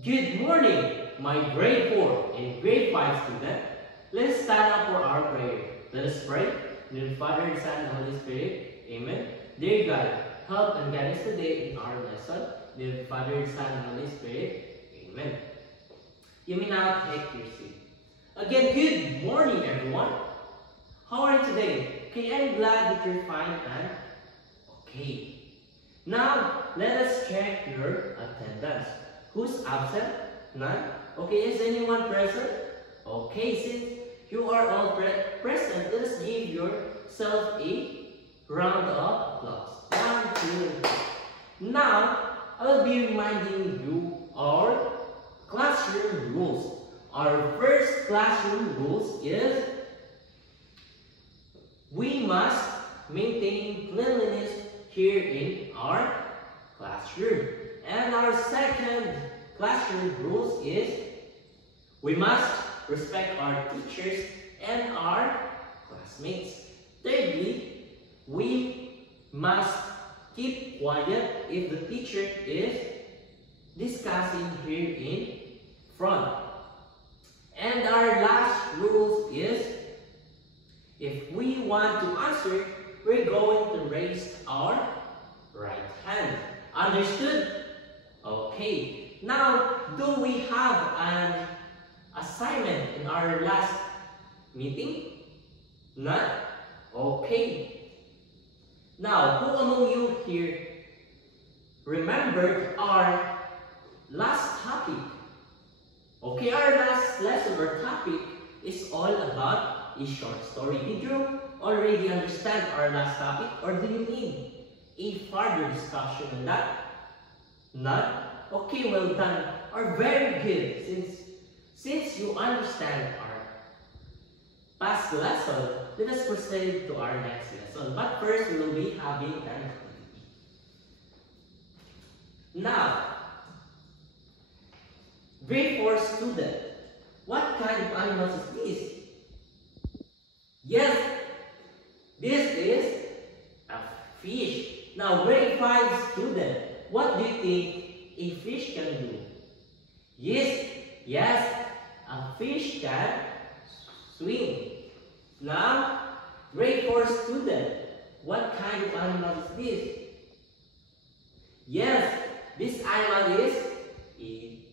Good morning, my grade 4 and grade 5 student. Let's stand up for our prayer. Let us pray. In the name of the Father, the Son, and the Holy Spirit. Amen. Dear God, help and guide us today in our lesson. In the name of the Father, the Son, and the Holy Spirit. Amen. You may now take your seat. Again, good morning, everyone. How are you today? Okay, I'm glad that you're fine and okay. Now, let us check your attendance. Who's absent? None? Okay, is anyone present? Okay, since you are all present, let us give yourself a round of applause. 1, 2, 3. Now, I will be reminding you our classroom rules. Our first classroom rules is we must maintain cleanliness here in our classroom. And our second classroom rules is we must respect our teachers and our classmates. Thirdly, we must keep quiet if the teacher is discussing here in front. And our last rule is if we want to answer, we're going to raise our right hand. Understood? Okay. Now, do we have an assignment in our last meeting? None? Okay. Now, who among you here remembered our last topic? Okay, our last lesson or topic is all about a short story. Did you already understand our last topic, or do you need a further discussion on that? None? Okay, well done. Or very good. Since you understand our past lesson, let us proceed to our next lesson. But first, we will be having an activity. Now, grade 4 student, what kind of animals is this? Yes, this is a fish. Now, grade 5 student, what do you think a fish can do? Yes, a fish can swim. Now, grade 4 student, what kind of animal is this? Yes, this animal is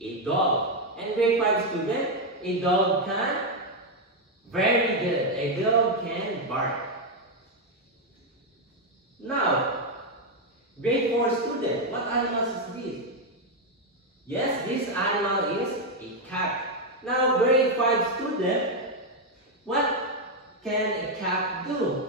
a dog. And grade 5 student, a dog can? Very good, a dog can bark. Now, grade 4 student, what animal is this? Yes, this animal is a cat. Now, grade 5 student, what can a cat do?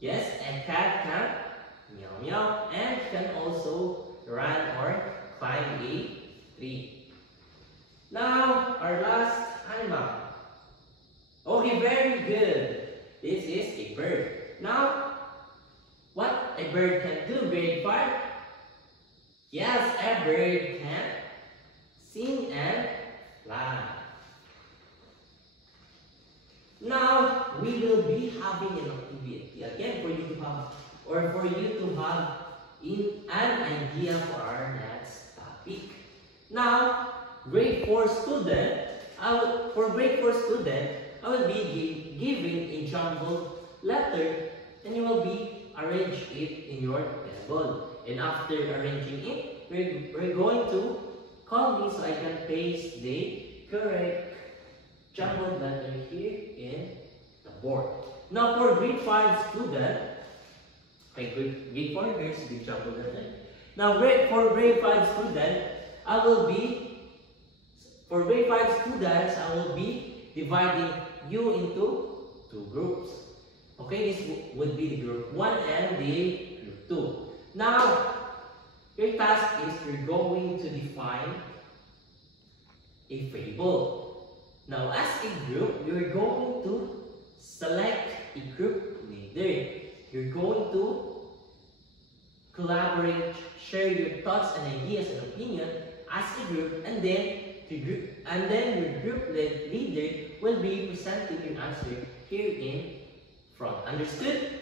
Yes, a cat can meow meow and can also run or climb a tree. Now, our last animal. Okay, very good. This is a bird. Now, what a bird can do, grade 5? Yes, a bird can sing and fly. Now, we will be having an activity again for you to have, an idea for our next topic. Now, grade 4 student, for grade 4 student, I will be giving a jumbled letter, and you will be arrange it in your table. And after arranging it, we're going to call me so I can paste the correct jumbled letter here in the board. Now for grade 5 student, grade 4, here's the jumbled letter. Now for grade 5 student, for grade 5 students, I will be dividing you into 2 groups. Okay, this would be the group 1 and the group 2. Now, your task is you're going to define a fable. Now, as a group, you're going to select a group leader. You're going to collaborate, share your thoughts and ideas and opinion as a group, and then your group leader will be presenting your answer here in front. Understood?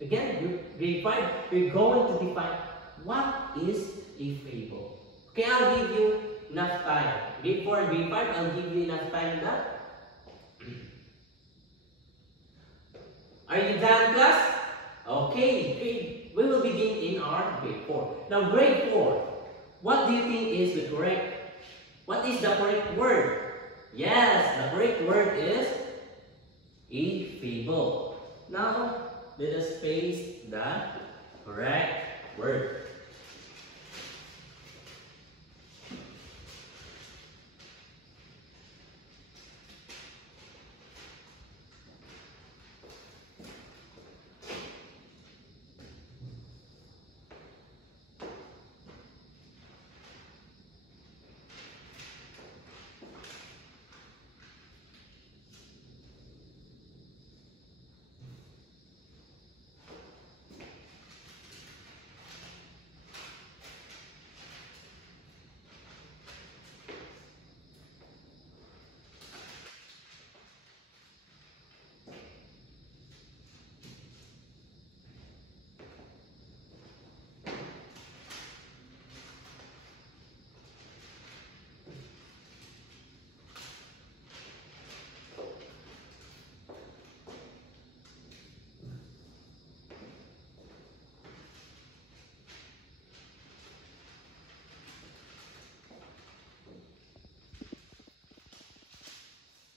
Again, grade 5, you're going to define what is a fable. Okay, I'll give you enough time. Grade 4 and grade 5, I'll give you enough time na. Are you done, class? Okay, we will begin in our grade 4. Now, grade 4, what do you think is the correct? What is the correct word? Yes, the correct word is a fable. Now, let us paste the correct word.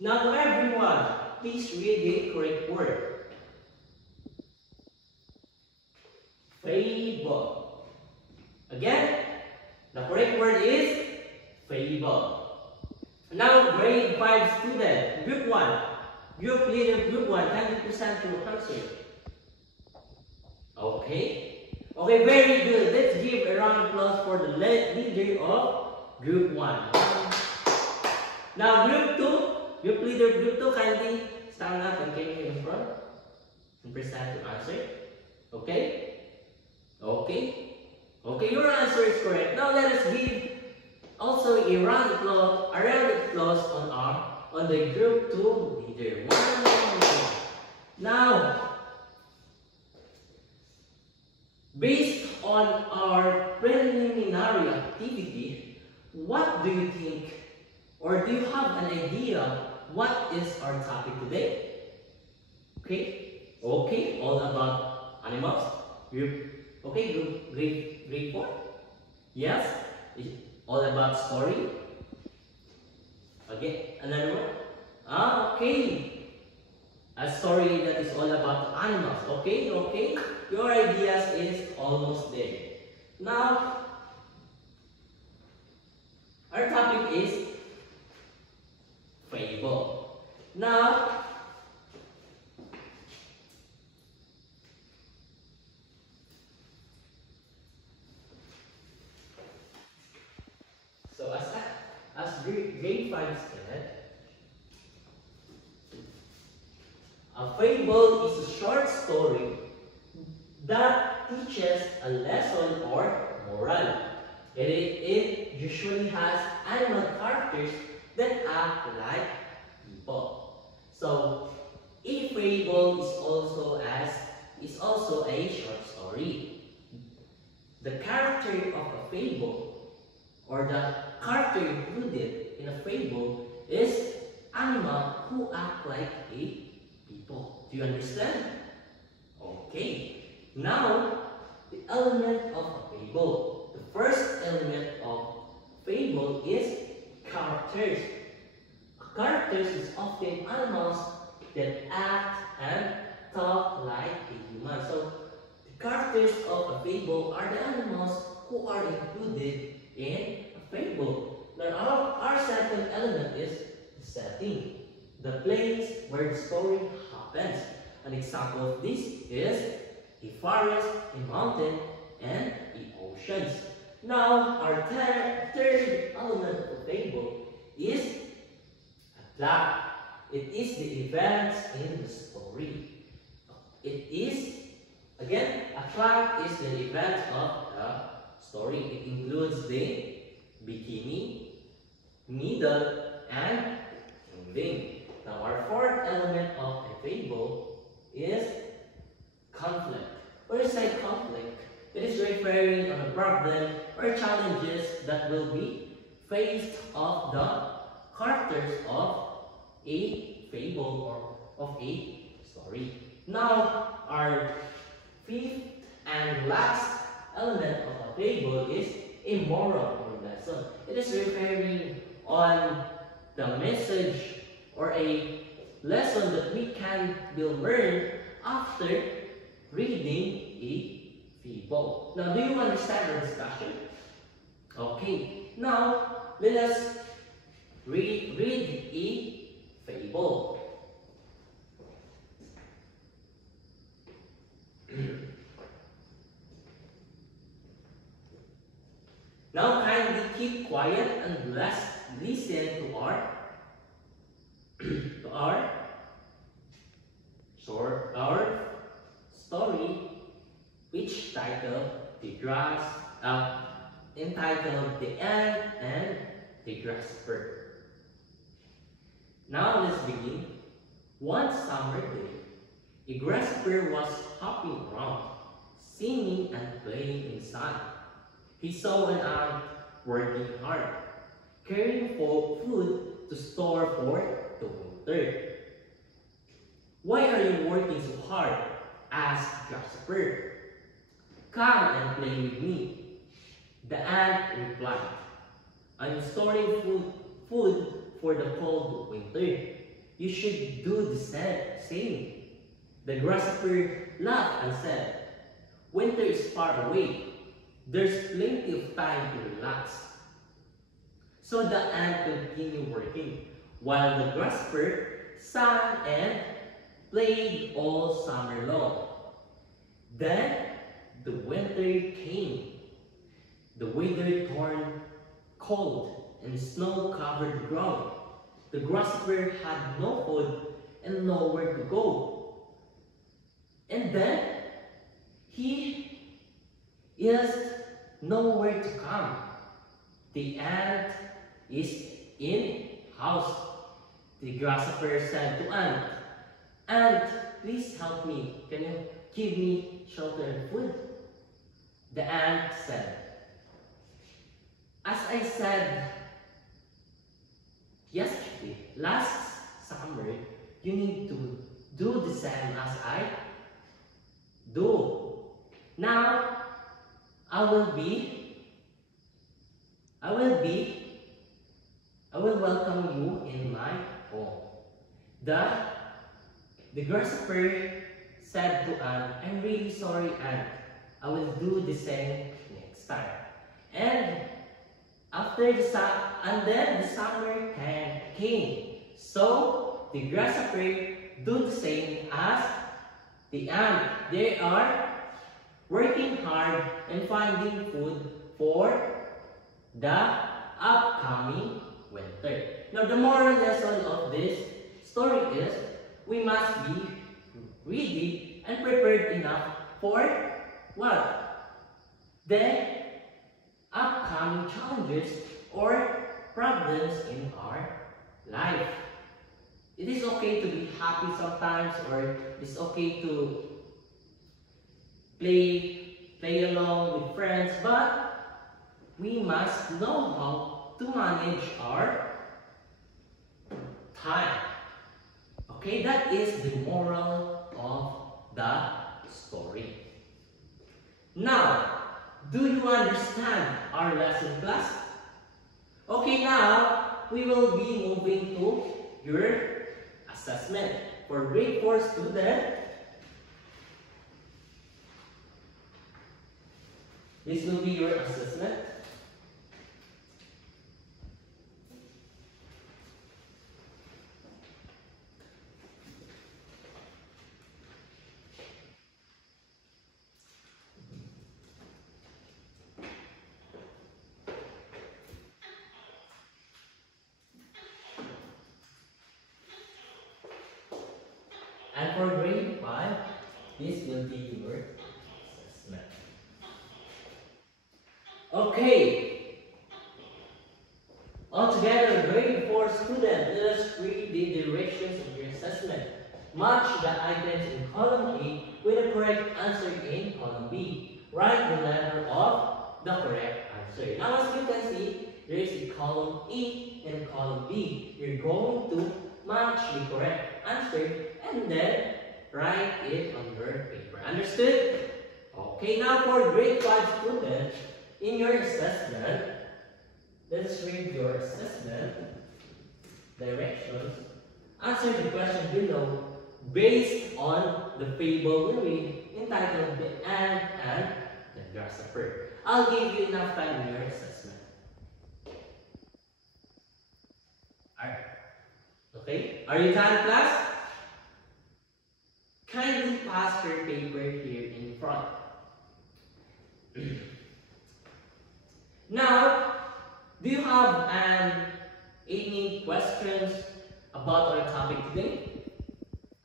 Now everyone, please read the correct word. Fable. Again, the correct word is fable. Now grade 5 student, group 1. Group leader, group 1, kindly present your answer. Okay. Okay, very good. Let's give a round of applause for the leader of group 1. Now group 2. Group leader, group 2, kindly stand up and came in front and present your answer. Okay? Okay? Okay, your answer is correct. Now let us give also a round of applause on the group 2 leader. Wow. Now, based on our preliminary activity, what do you think, or do you have an idea what is our topic today? Okay? Okay, all about animals. Okay, grade 4? Yes? All about story? Okay, another one? Okay. A story that is all about animals. Okay, okay. Your ideas is almost there. Now, our topic is fable. Now, so as grade 5 said, a fable is a short story that teaches a lesson or moral. It usually has animal characters that act like people. So a fable is also a short story. The character of a fable, or the character included in a fable, is animal who act like a people. Do you understand? Okay. Now, the element of a fable. The first element of fable is characters. Characters is often animals that act and talk like a human. So, the characters of a fable are the animals who are included in a fable. Now, our second element is the setting, the place where the story happens. An example of this is a forest, a mountain, and the oceans. Now, our third element of a fable is a plot. It is the events in the story. It is, again, a plot is the event of the story. It includes the beginning, middle, and ending. Now, our fourth element of a fable is conflict. When I say conflict, it is referring on a problem or challenges that will be face of the characters of a fable or of a story. Now, our fifth and last element of a fable is a moral or lesson. It is referring on the message or a lesson that we can will learn after reading a fable. Now, do you understand the discussion? Okay, now let us read a fable. Now kindly keep quiet and listen to our story, which entitled The Ant and the Grasshopper. Now let's begin. One summer day, a grasshopper was hopping around, singing and playing in the sun. He saw an ant working hard, carrying food to store for the winter. "Why are you working so hard?" asked Grasshopper. "Come and play with me," the ant replied. "I'm storing food for the cold winter. You should do the same." The grasshopper laughed and said, "Winter is far away. There's plenty of time to relax." So the ant continued working, while the grasshopper sang and played all summer long. Then the winter came. The weather turned cold and snow covered the ground. The grasshopper had no food and nowhere to go. And then he is nowhere to come. The ant is in house. The grasshopper said to ant, "Ant, please help me. Can you give me shelter and food?" The ant said, "As I said yesterday, last summer, you need to do the same as I do. Now, I will welcome you in my home." The grasshopper said to ant, "I'm really sorry, ant. I will do the same next time." And then the summer came. So the grasshopper do the same as the ant. They are working hard and finding food for the upcoming winter. Now the moral lesson of this story is we must be ready and prepared enough for what? The upcoming challenges or problems in our life. It is okay to be happy sometimes, or it's okay to play along with friends, but we must know how to manage our time. Okay, that is the moral of the story. Now, do you understand our lesson, class? Okay, now we will be moving to your assessment. For grade 4 student, this will be your assessment. And for grade 5, this will be your assessment. Okay. Altogether, grade 4 student, let us read the directions of your assessment. Match the items in column A with the correct answer in column B. Write the letter of the correct answer. Now, as you can see, there is a column A and a column B. You're going to match the correct answer and then write it on your paper. Understood? Okay, now for grade 5 students, in your assessment, let's read your assessment directions. Answer the question below based on the fable we read entitled The Ant and the Grasshopper. I'll give you enough time in your assessment. Alright. Okay? Are you done, class? Kindly pass your paper here in front. Now, do you have any questions about our topic today?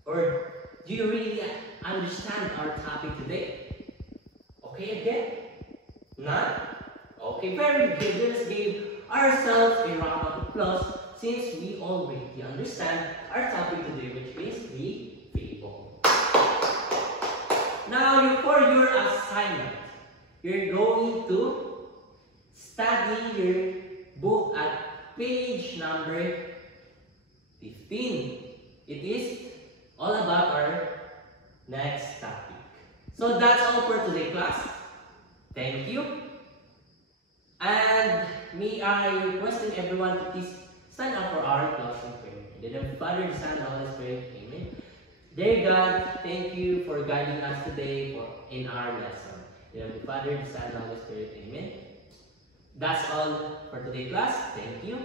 Or do you really understand our topic today? Okay, again? None? Okay, very good. Let's give ourselves a round of applause since we already understand our topic today, which is the fable. Now, for your assignment, you're going to study your book at page number 15. It is all about our next topic. So that's all for today, class. Thank you. And may I request everyone to please stand up for our closing prayer. In the name of the Father, the Son, and the Holy Spirit. Amen. Dear God, thank you for guiding us today in our lesson. In the name of the Father, the Son, and the Holy Spirit. Amen. That's all for today, class. Thank you.